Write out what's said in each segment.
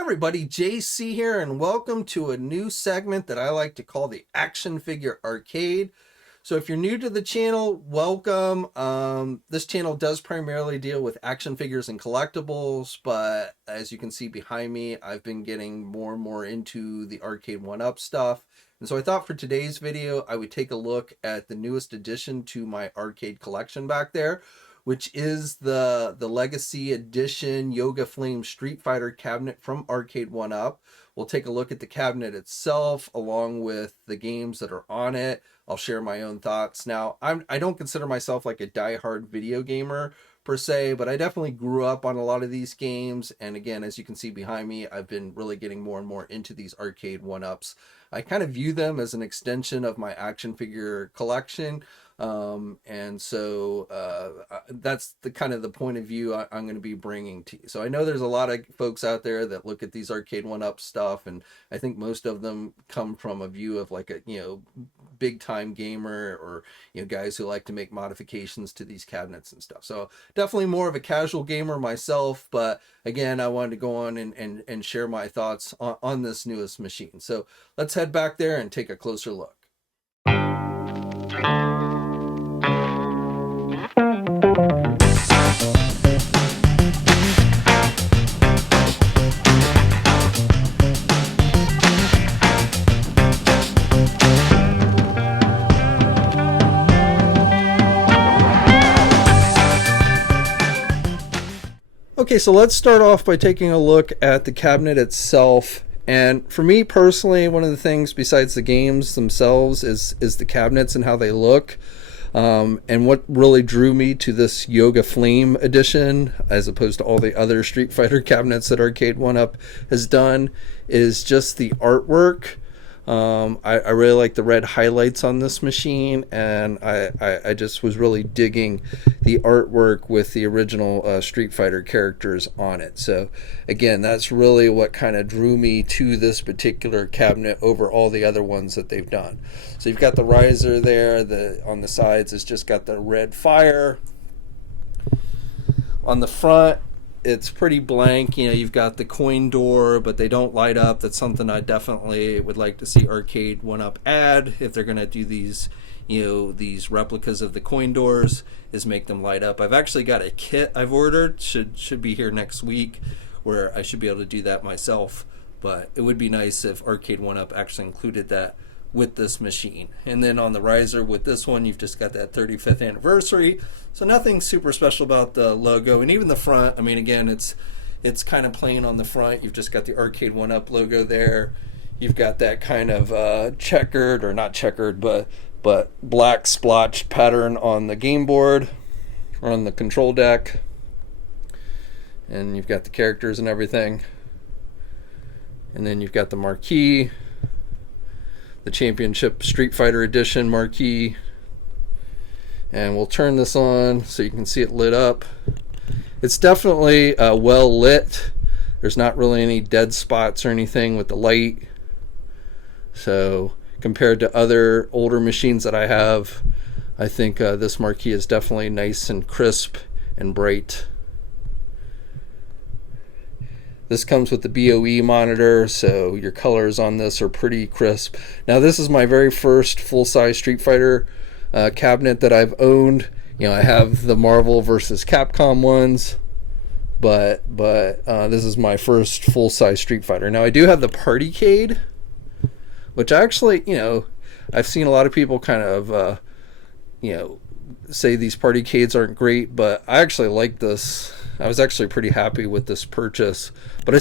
Everybody, JC here, and welcome to a new segment that I like to call the Action Figure Arcade. So if you're new to the channel, welcome. This channel does primarily deal with action figures and collectibles, but as you can see behind me, I've been getting more and more into the Arcade1Up stuff. And so I thought for today's video, I would take a look at the newest addition to my arcade collection back there, which is the Legacy Edition Yoga Flame Street Fighter cabinet from Arcade1Up. We'll take a look at the cabinet itself along with the games that are on it. I'll share my own thoughts. Now, I don't consider myself like a diehard video gamer per se, but I definitely grew up on a lot of these games. And again, as you can see behind me, I've been really getting more and more into these Arcade1Ups. I kind of view them as an extension of my action figure collection. And so that's the kind of the point of view I'm going to be bringing to you. So I know there's a lot of folks out there that look at these Arcade1Up stuff, and I think most of them come from a view of like a, big time gamer, or, guys who like to make modifications to these cabinets and stuff. So definitely more of a casual gamer myself, but again, I wanted to go on and share my thoughts on this newest machine. So let's head back there and take a closer look. Okay, so let's start off by taking a look at the cabinet itself. And for me personally, one of the things besides the games themselves is the cabinets and how they look. And what really drew me to this Yoga Flame edition, as opposed to all the other Street Fighter cabinets that Arcade1Up has done, is just the artwork. I really like the red highlights on this machine, and I just was really digging the artwork with the original Street Fighter characters on it. So again, that's really what kind of drew me to this particular cabinet over all the other ones that they've done. So you've got the riser there, on the sides it's just got the red fire. On the front, it's pretty blank. You've got the coin door, but they don't light up. That's something I definitely would like to see Arcade1Up add if they're going to do these, these replicas of the coin doors, is make them light up. I've actually got a kit I've ordered, should be here next week, where I should be able to do that myself. But it would be nice if Arcade1Up actually included that with this machine. And then on the riser with this one, you've just got that 35th anniversary, so nothing super special about the logo. And even the front, I mean, again, it's kind of plain on the front. You've just got the Arcade1Up logo there. You've got that kind of checkered, or not checkered, but black splotched pattern on the game board, or on the control deck. And you've got the characters and everything. And then you've got the marquee, the Championship Street Fighter Edition marquee. And we'll turn this on so you can see it lit up. It's definitely well lit. There's not really any dead spots or anything with the light. So compared to other older machines that I have, I think this marquee is definitely nice and crisp and bright. This comes with the BOE monitor, so your colors on this are pretty crisp. Now, this is my very first full-size Street Fighter cabinet that I've owned. I have the Marvel versus Capcom ones, but this is my first full-size Street Fighter. Now, I do have the Partycade, which actually, I've seen a lot of people kind of, say these Partycades aren't great, but I actually like this. I was actually pretty happy with this purchase, but I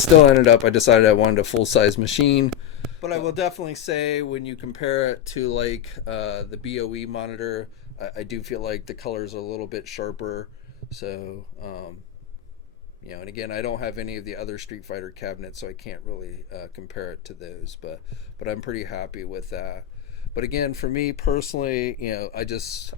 decided I wanted a full-size machine. But I will definitely say, when you compare it to like the BOE monitor, I do feel like the colors are a little bit sharper. So, and again, I don't have any of the other Street Fighter cabinets, so I can't really compare it to those, but I'm pretty happy with that. But again, for me personally, I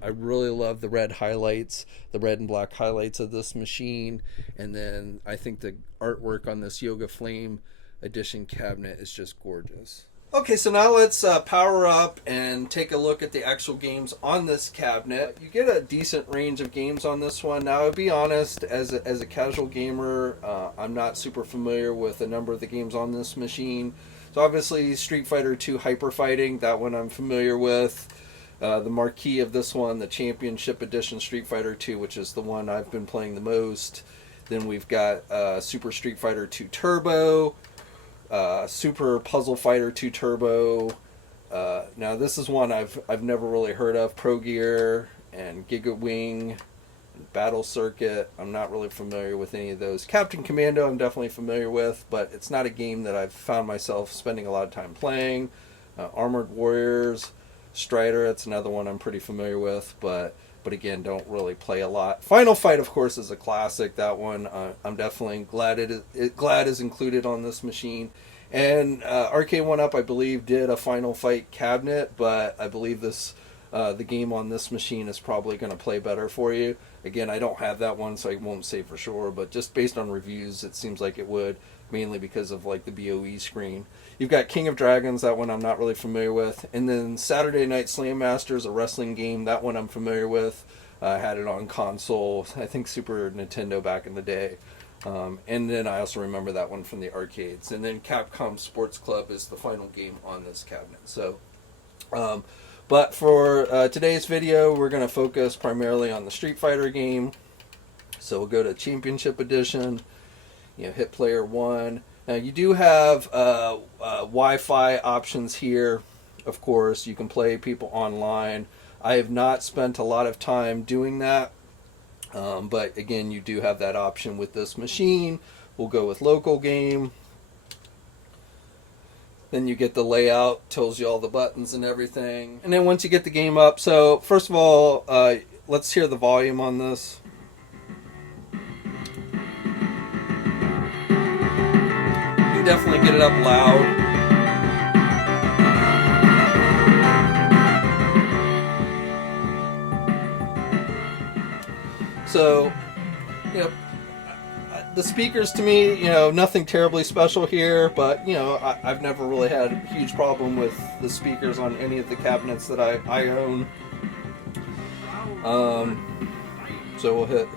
really love the red highlights, the red and black highlights of this machine. And then I think the artwork on this Yoga Flame Edition cabinet is just gorgeous. Okay, so now let's power up and take a look at the actual games on this cabinet. You get a decent range of games on this one. Now, I'll be honest, as a casual gamer, I'm not super familiar with a number of the games on this machine. So obviously, Street Fighter 2 Hyper Fighting, that one I'm familiar with. The marquee of this one, the Championship Edition Street Fighter 2, which is the one I've been playing the most. Then we've got Super Street Fighter 2 Turbo, Super Puzzle Fighter 2 Turbo. Now this is one I've never really heard of. Pro Gear and Giga Wing, and Battle Circuit. I'm not really familiar with any of those. Captain Commando I'm definitely familiar with, but it's not a game that I've found myself spending a lot of time playing. Armored Warriors, Strider, that's another one I'm pretty familiar with, but again, don't really play a lot. Final Fight, of course, is a classic. That one I'm definitely glad glad is included on this machine. And Arcade1Up, I believe, did a Final Fight cabinet, but I believe this the game on this machine is probably going to play better for you. Again, I don't have that one, so I won't say for sure, but just based on reviews, it seems like it would, mainly because of like the BOE screen. You've got King of Dragons, that one I'm not really familiar with. And then Saturday Night Slam Masters, a wrestling game, that one I'm familiar with. I had it on console, I think Super Nintendo back in the day. And then I also remember that one from the arcades. And then Capcom Sports Club is the final game on this cabinet. So, but for today's video, we're going to focus primarily on the Street Fighter game. So we'll go to Championship Edition, hit player 1. Now you do have Wi-Fi options here. Of course, you can play people online. I have not spent a lot of time doing that, but again, you do have that option with this machine. We'll go with local game. Then you get the layout, tells you all the buttons and everything. And then once you get the game up, so first of all, let's hear the volume on this. You can definitely get it up loud. So, the speakers to me, nothing terribly special here, but, I've never really had a huge problem with the speakers on any of the cabinets that I own. So we'll hit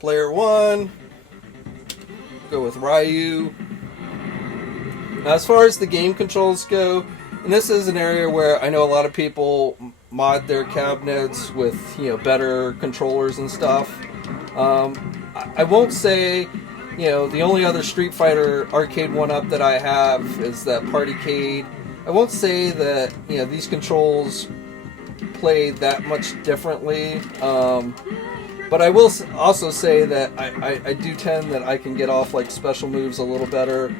player 1, go with Ryu. Now, as far as the game controls go, and this is an area where I know a lot of people mod their cabinets with better controllers and stuff. I won't say the only other Street Fighter Arcade1Up that I have is that Partycade. I won't say that these controls play that much differently, but I will also say that I do tend that I can get off like special moves a little better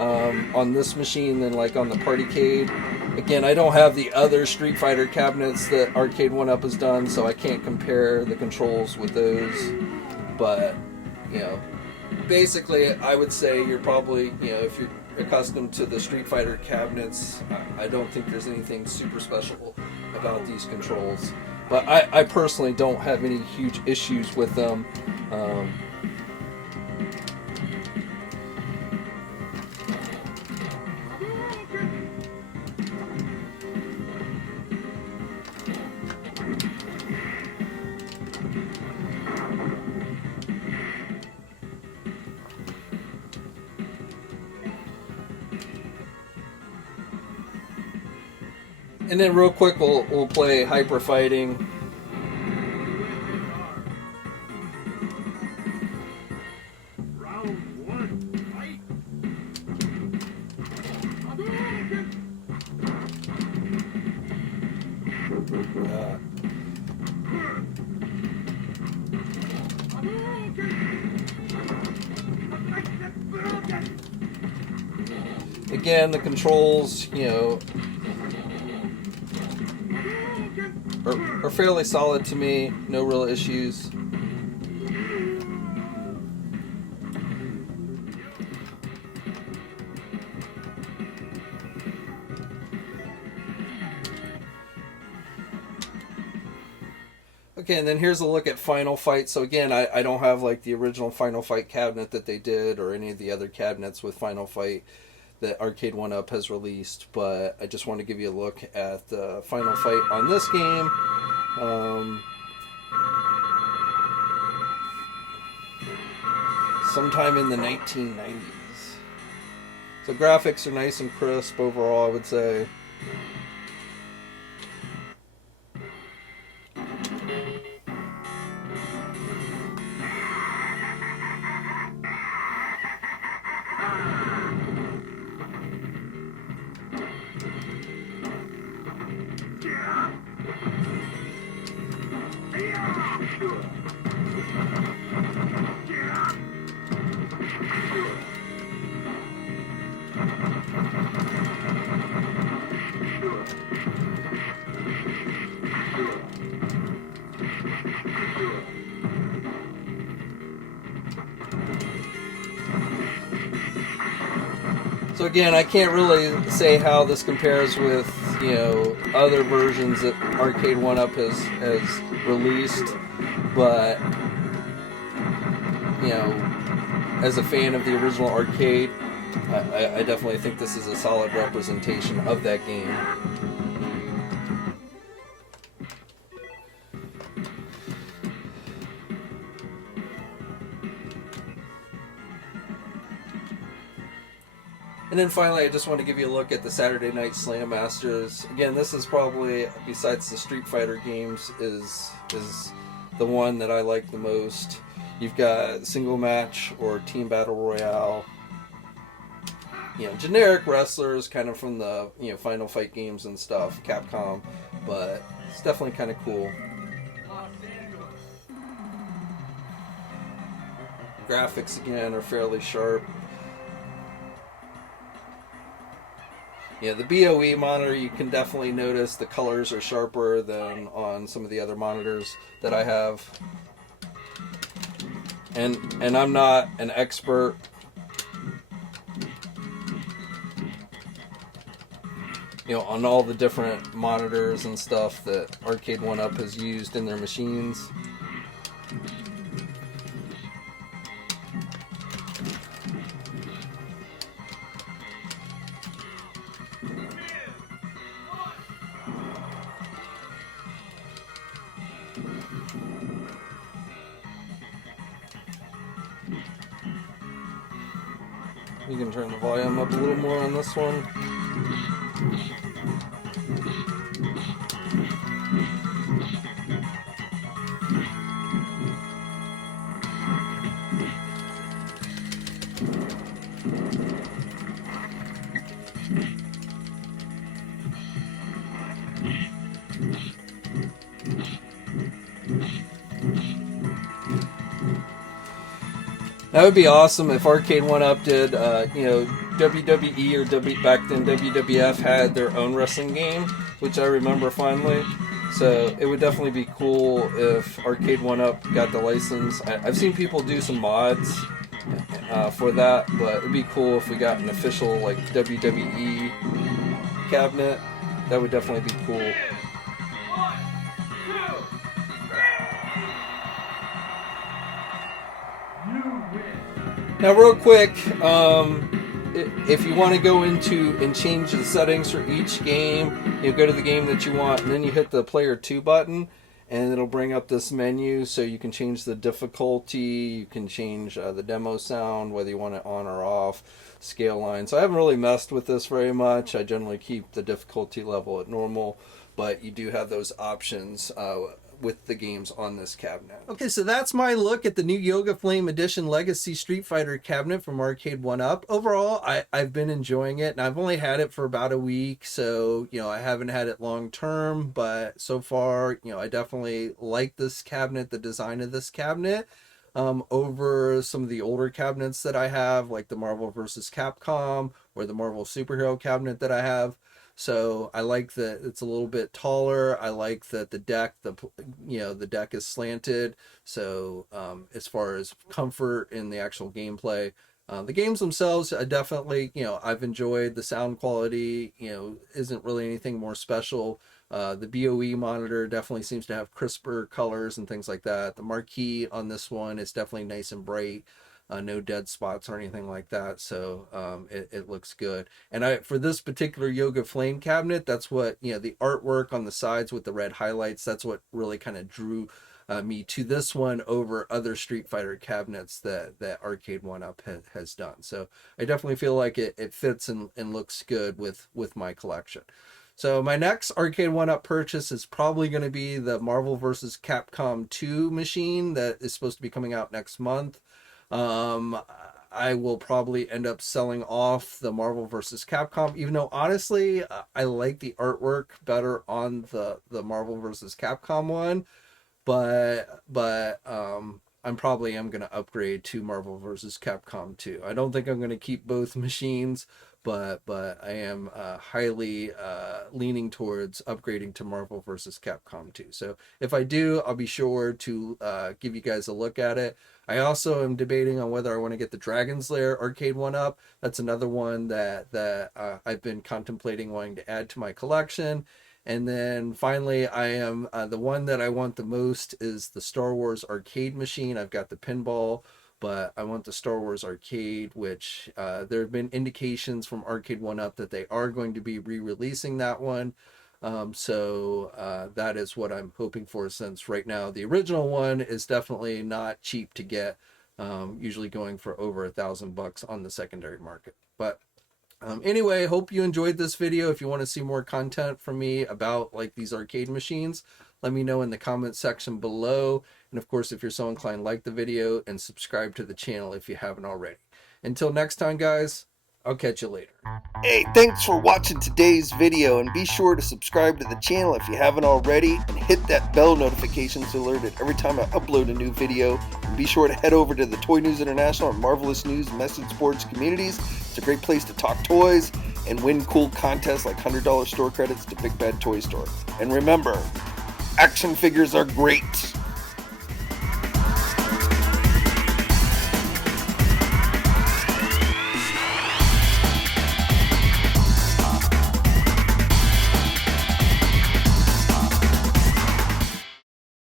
on this machine than like on the Partycade. Again, I don't have the other Street Fighter cabinets that Arcade1Up has done, so I can't compare the controls with those. But, basically, I would say you're probably, if you're accustomed to the Street Fighter cabinets, I don't think there's anything super special about these controls. But I personally don't have any huge issues with them. And then real quick, we'll play Hyper Fighting. Round 1, fight! Again, the controls, are fairly solid to me. No real issues. Okay, and then here's a look at Final Fight. So again, I don't have like the original Final Fight cabinet that they did or any of the other cabinets with Final Fight. that Arcade1Up has released, but I just want to give you a look at the final fight on this game. Sometime in the 1990s. So graphics are nice and crisp overall, I would say. So again, I can't really say how this compares with, other versions that Arcade1Up has released, but as a fan of the original arcade, I definitely think this is a solid representation of that game. And then finally, I just want to give you a look at the Saturday Night Slam Masters. Again, this is probably, besides the Street Fighter games, is the one that I like the most. You've got single match or team battle royale. Generic wrestlers, kind of from the Final Fight games and stuff, Capcom, but it's definitely kind of cool. Graphics again are fairly sharp. The BOE monitor, you can definitely notice the colors are sharper than on some of the other monitors that I have. And I'm not an expert. On all the different monitors and stuff that Arcade1Up has used in their machines. You can turn the volume up a little more on this one. That would be awesome if Arcade1Up did, WWE or back then WWF had their own wrestling game, which I remember fondly. So it would definitely be cool if Arcade1Up got the license. I've seen people do some mods for that, but it'd be cool if we got an official WWE cabinet. That would definitely be cool. Now, real quick, if you want to go into and change the settings for each game, you go to the game that you want, and then you hit the Player 2 button, and it'll bring up this menu, so you can change the difficulty, you can change the demo sound, whether you want it on or off, scale line. So I haven't really messed with this very much. I generally keep the difficulty level at normal, but you do have those options with the games on this cabinet. Okay, so that's my look at the new Yoga Flame Edition Legacy Street Fighter cabinet from Arcade1Up. Overall, I've been enjoying it, and I've only had it for about a week, so I haven't had it long term, but so far, I definitely like this cabinet, the design of this cabinet, over some of the older cabinets that I have, like the Marvel vs. Capcom or the Marvel Superhero cabinet that I have. So I like that it's a little bit taller. I like that the deck, the deck is slanted. So as far as comfort in the actual gameplay, the games themselves, I definitely, I've enjoyed the sound quality. Isn't really anything more special. The BOE monitor definitely seems to have crisper colors and things like that. The marquee on this one is definitely nice and bright. no dead spots or anything like that. So it looks good. And for this particular Yoga Flame cabinet, that's what, the artwork on the sides with the red highlights, that's what really kind of drew me to this one over other Street Fighter cabinets that Arcade1Up has done. So I definitely feel like it fits and looks good with my collection. So my next Arcade1Up purchase is probably going to be the Marvel vs. Capcom 2 machine that is supposed to be coming out next month. I will probably end up selling off the Marvel vs. Capcom, even though honestly I like the artwork better on the Marvel vs. Capcom one, but I'm probably going to upgrade to Marvel vs. Capcom 2. I don't think I'm going to keep both machines, but I am highly leaning towards upgrading to Marvel vs. Capcom 2. So if I do, I'll be sure to give you guys a look at it. I also am debating on whether I want to get the Dragon's Lair Arcade1Up. That's another one that I've been contemplating wanting to add to my collection. And then finally, I am the one that I want the most is the Star Wars arcade machine. I've got the pinball, but I want the Star Wars arcade, which there have been indications from Arcade1Up that they are going to be re-releasing that one. So that is what I'm hoping for, since right now the original one is definitely not cheap to get, usually going for over $1,000 on the secondary market. But anyway, hope you enjoyed this video. If you want to see more content from me about like these arcade machines, let me know in the comment section below. And of course, if you're so inclined, like the video and subscribe to the channel if you haven't already. Until next time, guys, I'll catch you later. Hey, thanks for watching today's video, and be sure to subscribe to the channel if you haven't already, and hit that bell notification so alerted every time I upload a new video. And be sure to head over to the Toy News International and Marvelous News Message Sports communities. It's a great place to talk toys and win cool contests like $100 store credits to Big Bad Toy Store. And remember, action figures are great.